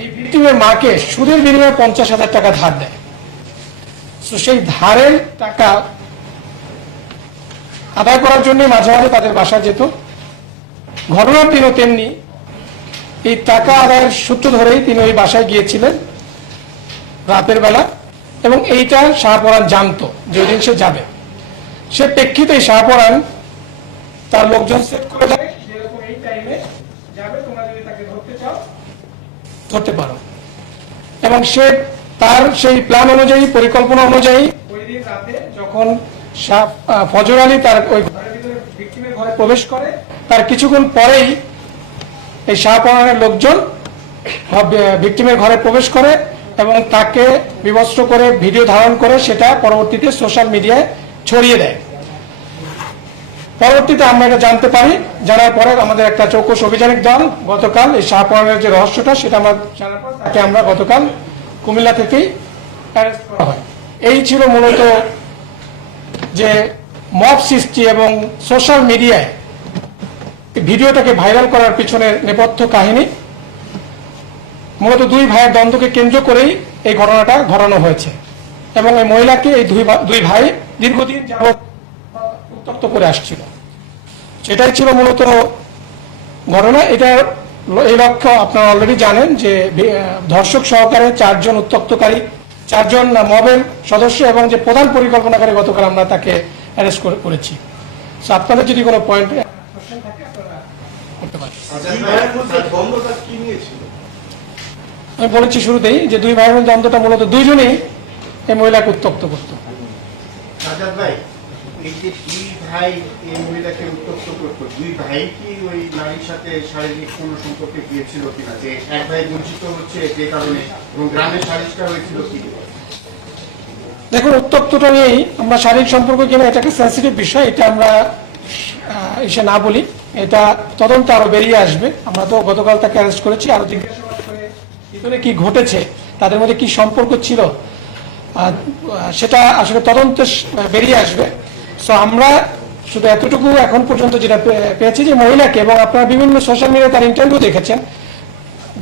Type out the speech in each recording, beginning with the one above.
এই ভিকটিমের মাকে সুদের বিনিময়ে 50,000 টাকা ধার দেয়। তো সেই ধারের টাকা আদায় করার জন্য মাঝে মাঝে তাদের বাসা যেত। ঘটনার দিনও তেমনি এই টাকা আদায়ের সূত্র ধরেই তিনি ওই বাসায় গিয়েছিলেন রাতের বেলা, এবং এইটা শাহপরাণ জানতো যে ওই দিন সে যাবে। সে প্রেক্ষিতে শাহপরাণ তার লোকজন সেট করে দেয়, যেরকম এই টাইমে যাবে, তোমরা যদি তাকে ধরতে চাও ধরতে পারো। এবং সে তার সেই প্ল্যান অনুযায়ী, পরিকল্পনা অনুযায়ী ওই দিন রাতে যখন ফজর আলী তার ওই ঘরের ভিতরে ভিকটিমের ঘরে প্রবেশ করে, তার কিছুক্ষণ পরেই এই শাহপরাণের লোকজন ভিকটিমের ঘরে প্রবেশ করে এবং তাকে বিবস্ত্র করে ভিডিও ধারণ করে সেটা পরবর্তীতে সোশ্যাল মিডিয়ায় ছড়িয়ে দেয়। পরবর্তীতে আমরা এটা জানতে পারি, জানার পরে আমাদের একটা চৌকস অভিযানিক দল গতকাল এই শাহপরাণের যে রহস্যটা সেটা আমরা জানার পর তাকে আমরা গতকাল কুমিল্লা থেকেই অ্যারেস্ট করা হয়। এই ছিল মূলত যে মব সৃষ্টি এবং সোশ্যাল মিডিয়ায় ভিডিওটাকে ভাইরাল করার পিছনে নেপথ্য কাহিনী। মূলত দুই ভাইয়ের দ্বন্দ্বকে কেন্দ্র করেই এই ঘটনাটা ঘটানো হয়েছে এবং এই মহিলাকে এই দুই ভাই দীর্ঘদিন যাবৎ উত্তক্ত করে আসছিল। সেটাই ছিল মূলত ঘটনা। এটার এই লক্ষ্য আপনারা অলরেডি জানেন যে ধর্ষক সহকারে 4 জন উত্তক্তকারী, 4 জন মবের সদস্য এবং যে প্রধান পরিকল্পনাকারী গতকাল আমরা তাকে অ্যারেস্ট করেছি। সো আপনাদের যদি কোনো পয়েন্ট থাকে আপনারা করতে পারেন। আমি বলেছি শুরুতেই যে দুই ভাইয়ের মধ্যে দ্বন্দ্বটা মূলত দুইজনেই এই মহিলাকে উত্তক্ত করত। এই যে দুই ভাই এই মহিলাকে উত্তক্ত করত, দুই ভাই কি ওই নারীর সাথে শারীরিক কোনো সম্পর্কে গিয়েছিল কিনা, যে এক ভাই বঞ্চিত হচ্ছে যে কারণে, এবং গ্রামের সালিশটা হয়েছিল কি? দেখুন, উত্তক্তটা নিয়েই আমরা শারীরিক সম্পর্ক কিনা এটাকে সেন্সিটিভ বিষয়, এটা আমরা এসে না বলি, এটা তদন্ত আরো বেরিয়ে আসবে। আমরা তো গতকাল তাকে অ্যারেস্ট করেছি, আরো জিজ্ঞাসাবাদ করে ভিতরে কি ঘটেছে, তাদের মধ্যে কি সম্পর্ক ছিল, সেটা আসলে তদন্ত বেরিয়ে আসবে। সো আমরা শুধু এতটুকু এখন পর্যন্ত যেটা পেয়েছি যে মহিলাকে, এবং আপনারা বিভিন্ন সোশ্যাল মিডিয়ায় তার ইন্টারভিউ দেখেছেন,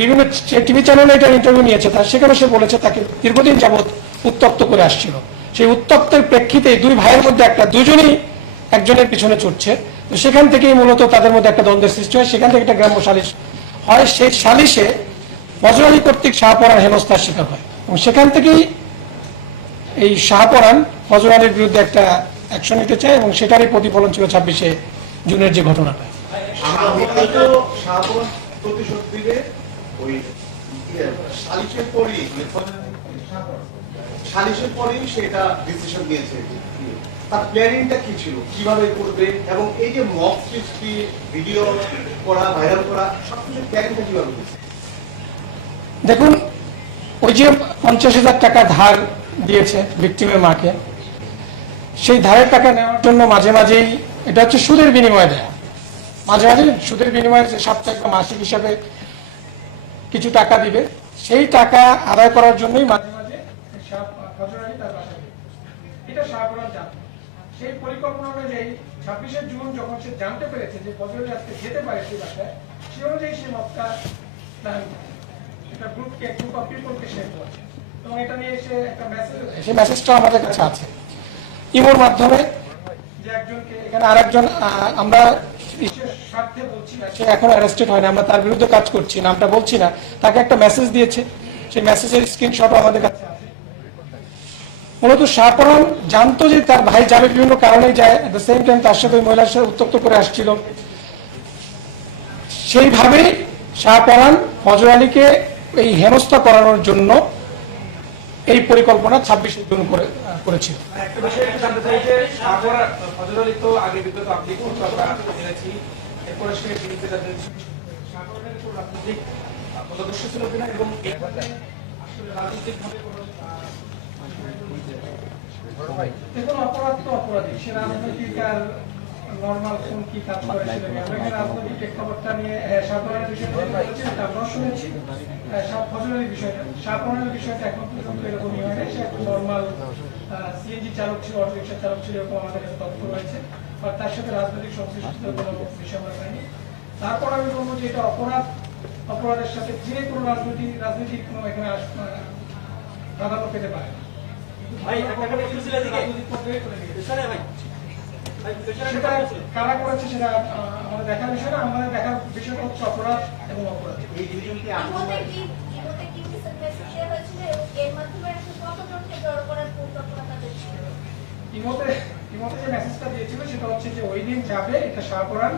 বিভিন্ন টিভি চ্যানেলে এটার ইন্টারভিউ নিয়েছে, তার সেখানে সে বলেছে তাকে দীর্ঘদিন যাবৎ উত্তক্ত করে আসছিল। সেই উত্তক্তের প্রেক্ষিতে দুই ভাইয়ের মধ্যে দুজনেই একজনের পিছনে ছুটছে, তো সেখান থেকেই মূলত তাদের মধ্যে একটা দ্বন্দ্বের সৃষ্টি হয়। সেখান থেকে একটা গ্রাম্য সালিশ হয়, সেই সালিশে ফজর আলী কর্তৃক শাহপরাণ হেনস্থার শিকার হয় এবং সেখান থেকেই এই শাহপরাণ ফজর আলীর বিরুদ্ধে একটা অ্যাকশন নিতে চায় এবং সেটারই প্রতিফলন ছিল 26শে জুনের যে ঘটনাটা। সালিশের পরেই সেটা ডিসিশন নিয়েছে, তার প্ল্যানিংটা কি ছিল, কিভাবে করবে, এবং এই যে মব সৃষ্টি, ভিডিও করা, ভাইরাল করা, সবকিছু প্ল্যানিংটা কিভাবে হয়েছে? দেখুন, ওই যে 50,000 টাকা ধার দিয়েছে ভিকটিমের মাকে, সেই ধারের টাকা নেওয়ার জন্য মাঝে মাঝেই, এটা হচ্ছে সুদের বিনিময়ে দেয়া, মাঝে মাঝে সুদের বিনিময়ে সাপ্তাহিক বা মাসিক হিসাবে কিছু টাকা দিবে, সেই টাকা আদায় করার জন্যই মাঝে মাঝে এটা শাহপরাণ জানতো। সেই পরিকল্পনা অনুযায়ী 26শে জুন যখন সে জানতে পেরেছে যে ফজর আলী আজকে যেতে পারে সেই বাসায়, সে অনুযায়ী সে মতটা গ্রুপকে, গ্রুপ অফ পিপলকে শেয়ার করছে এবং এটা নিয়ে এসে একটা মেসেজ, সেই মেসেজটা আমাদের কাছে আছে ইমোর মাধ্যমে, যে একজনকে এখানে আরেকজন, আমরা স্বার্থে বলছি না, সে এখন অ্যারেস্টেড হয় না, আমরা তার বিরুদ্ধে কাজ করছি, নামটা বলছি না, তাকে একটা মেসেজ দিয়েছে, সেই মেসেজের স্ক্রিনশটও আমাদের কাছে আছে। মূলত শাহপরাণ জানতো যে তার ভাই যাবে, বিভিন্ন কারণেই যায়, এট দ্য সেম টাইম তার সাথে ওই মহিলার সাথে উত্তক্ত করে আসছিল। সেইভাবেই শাহপরাণ ফজর আলীকে এই হেনস্থা করানোর জন্য এই পরিকল্পনা 26শে জুন করেছিল। একটা বিষয় জানতে চাই যে ফজর আলী তো আগে বিগত আপনি কোন জেনেছি, এরপরে সে বিরুদ্ধে শাহপরাণের কোন রাজনৈতিক পদদর্শ ছিল কিনা, এবং আসলে রাজনৈতিকভাবে দেখুন, অপরাধ তো অপরাধী, সে রাজনৈতিক আর নর্মাল কোন কি কাজ করেছিল, রাজনৈতিক প্রেক্ষাপটটা নিয়ে শাহপরাণের বিষয়টা আমরা শুনেছি। ফজর আলীর বিষয়টা, শাহপরাণের বিষয়টা এখন পর্যন্ত এরকমই হয় না, সে একটা নর্মাল সিএনজি চালক ছিল, অটোরিক্সা চালক ছিল, এরকম আমাদের কাছে তথ্য রয়েছে, আর তার সাথে রাজনৈতিক সংশ্লিষ্টতার কোনো বিষয় আমরা পাইনি। তারপর আমি বলবো যে এটা অপরাধ অপরাধের সাথে যে কোনো রাজনীতি কোনো এখানে প্রাধান্য পেতে পারে না। রাজনৈতিক পর্যায়ে করে দিয়েছে। সেটা কারা করেছে সেটা আমাদের দেখার বিষয় না, আমাদের দেখার বিষয়টা হচ্ছে অপরাধ এবং অপরাধ। এই দুইজনকে ইমোতে যে মেসেজটা দিয়েছিল সেটা হচ্ছে যে ওই দিন যাবে, এটা শাহপরান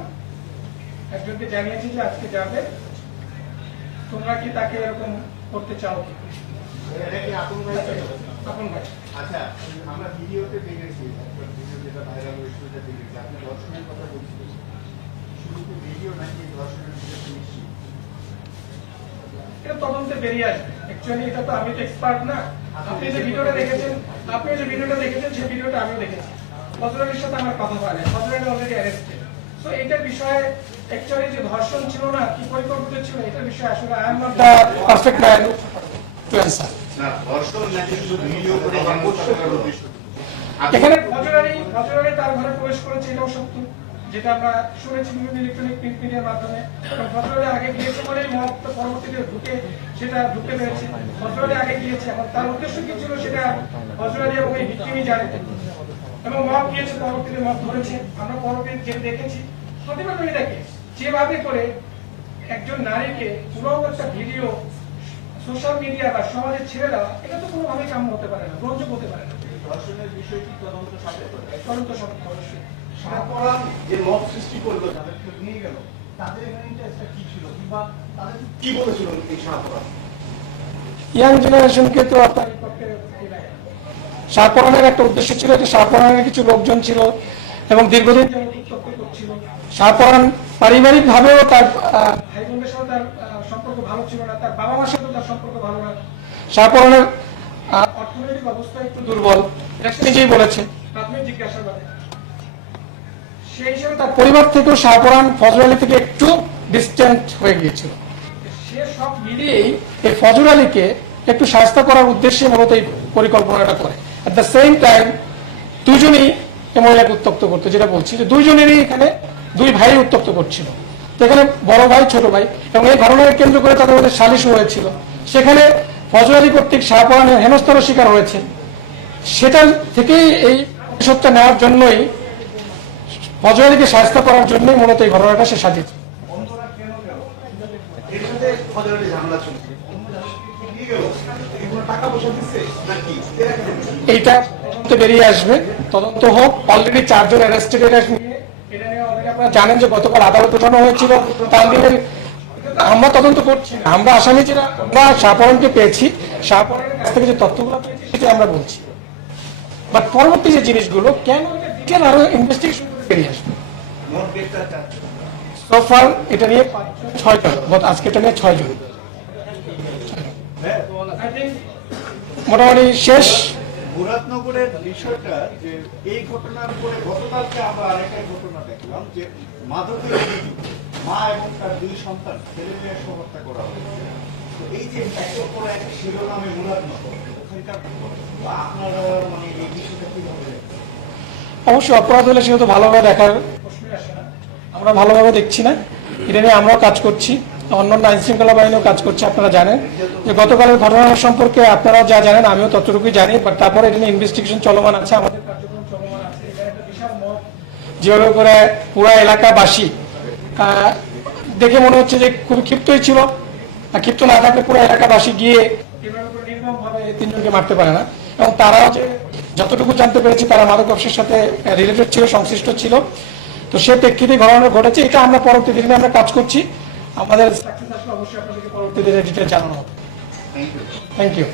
একজনকে জানিয়েছে যে আজকে যাবে, তোমরা কি তাকে এরকম করতে চাও কি? এটা কি আপন ভাই ছিল? আপন ভাই। আচ্ছা, আমরা ভিডিওতে দেখেছি, একটা ভিডিও যেটা ভাইরাল হয়েছিল সেটা দেখেছি, আপনি ধর্ষণের কথা বলছিলেন। শুধু কি ভিডিও নাকি ধর্ষণের বিষয়টা নিশ্চিত? এটা তদন্তে বেরিয়ে আসবে। অ্যাকচুয়ালি এটা তো আমি তো এক্সপার্ট না। আপনি যে ভিডিওটা দেখেছেন সেই ভিডিওটা আমিও দেখেছি। ফজল আলীর সাথে আমার কথা হয় না, Fazal Ali already arrested. So এটার বিষয়ে অ্যাকচুয়ালি যে ধর্ষণ ছিল না কি পরিকল্পিত ছিল এটার বিষয়ে আসলে I am not the perfect man to answer. না, ধর্ষণ নাকি শুধু ভিডিও করে এখানে ফজল আলী তার ঘরে প্রবেশ করেছে, এটাও সত্য, যেটা আমরা শুনেছি বিভিন্ন ইলেকট্রনিক প্রিন্ট মিডিয়ার মাধ্যমে। কারণ ফজল আলী আগে গিয়েছে বলেই মব পরবর্তীতে ঢুকে পেরেছে। ফজল আলী আগে গিয়েছে, এখন তার উদ্দেশ্য কি ছিল সেটা ফজল আলী এবং এই ভিক্টিমই জানে। এবং মব গিয়েছে, পরবর্তীতে মব ধরেছে। আমরা পরবর্তীতে যে দেখেছি প্রতিবাদ এটাকে যেভাবে করে একজন নারীকে পুরো একটা ভিডিও সোশ্যাল মিডিয়া বা সমাজের ছেড়ে দেওয়া, এটা তো কোনোভাবেই কাম্য হতে পারে না, গ্রহণযোগ্য হতে পারে না। ধর্ষণের বিষয়টি তদন্ত সাপেক্ষ অবশ্যই। শাহপরান যে মব সৃষ্টি করলো, তাদেরকে নিয়ে গেল, তাদের এখানে ইন্টারেস্টটা কি ছিল, কিংবা তাদের কি বলেছিল এই শাহপরান? ইয়াং জেনারেশনকে তো আপনার শাহপরানের একটা উদ্দেশ্য ছিল যে শাহপরানের কিছু লোকজন ছিল এবং দীর্ঘদিন ছিল। শাহপরান পারিবারিক ভাবেও তার ভাই বোনদের সাথে তার সম্পর্ক ভালো ছিল না, তার বাবা মার সাথে তার সম্পর্ক ভালো না। শাহপরানের অর্থনৈতিক অবস্থা একটু দুর্বল, এটা সে নিজেই বলেছে প্রাথমিক জিজ্ঞাসাবাদে। সেই হিসেবে তার পরিবার থেকেও শাহপরান ফজল আলী থেকে একটু ডিস্টেন্ট হয়ে গিয়েছিল। সে সব মিলিয়েই এই ফজল আলীকে একটু শাস্তি করার উদ্দেশ্যে মূলত এই পরিকল্পনাটা করে। এট দ্য সেম টাইম দুজনেই এই মহিলাকে উত্তক্ত করতো, যেটা বলছি যে দুইজনেরই এখানে দুই ভাই উত্তক্ত করছিল। তো এখানে বড় ভাই ছোট ভাই, এবং এই ঘটনাকে কেন্দ্র করে তাদের মধ্যে সালিশ হয়েছিল। সেখানে ফজল আলী কর্তৃক শাহপরানের হেনস্থার শিকার হয়েছে। সেটা থেকেই এই প্রতিশোধটা নেওয়ার জন্যই ফজল আলীকে শাস্তি করার জন্যই মূলত এই ঘটনাটা সে সাজিয়েছে। এইটা তদন্তে বেরিয়ে আসবে, তদন্ত হোক। অলরেডি 4 জন অ্যারেস্টেড। এটা নিয়ে অলরেডি আপনারা জানেন যে গতকাল আদালত উঠানো হয়েছিল। তার দিনে আমরা তদন্ত করছি না, আমরা আসামি যারা আমরা শাহপরানকে পেয়েছি, শাহপরানের কাছ থেকে যে তথ্যগুলো পেয়েছি সেটা আমরা বলছি। বাট পরবর্তী যে জিনিসগুলো কেন ডিটেইল আরো ইনভেস্টিগেশন বেরিয়ে আসবে। সোফার এটা নিয়ে 6 জন, আজকে এটা নিয়ে 6 জন মোটামুটি শেষ। মুরাদনগরের বিষয়টা যে এই ঘটনার পরে গতকালকে আমরা আরেকটা ঘটনা দেখলাম যে মাদকের অভিযোগ, মা এবং তার 2 সন্তান ছেলে মেয়ে সহ হত্যা করা হয়েছে। তো এই যে একের পর এক শিরোনামে মুরাদনগর, ওখানকার আপনারা মানে এই বিষয়টা কিভাবে দেখেন? অবশ্যই অপরাধ হলে সেটা তো ভালোভাবে দেখার প্রশ্নই আসে না। আমরা ভালোভাবে দেখছি না, এটা নিয়ে আমরাও কাজ করছি, অন্যান্য আইন শৃঙ্খলা বাহিনীও কাজ করছে। আপনারা জানেন যে গতকালের ঘটনা সম্পর্কে আপনারা যা জানেন আমিও ততটুকুই জানি, বাট তারপরে এটা নিয়ে ইনভেস্টিগেশন চলমান আছে, আমাদের কার্যক্রম চলমান আছে। এটা একটা বিশাল মত, যেভাবে করে পুরো এলাকাবাসী দেখে মনে হচ্ছে যে খুবই ক্ষিপ্তই ছিল। ক্ষিপ্ত না থাকলে পুরো এলাকাবাসী গিয়ে নির্মমভাবে 3 জনকে মারতে পারে না। এবং তারাও যে যতটুকু জানতে পেরেছি তারা মাদক ব্যবসার সাথে রিলেটেড ছিল, সংশ্লিষ্ট ছিল। তো সে প্রেক্ষিতে ঘটনা ঘটেছে। এটা আমরা পরবর্তী দিনে আমরা কাজ করছি, আমাদের সাকসেস আসলে অবশ্যই আপনাদেরকে পরবর্তী দিনে ডিটেইল জানানো হবে। Thank you.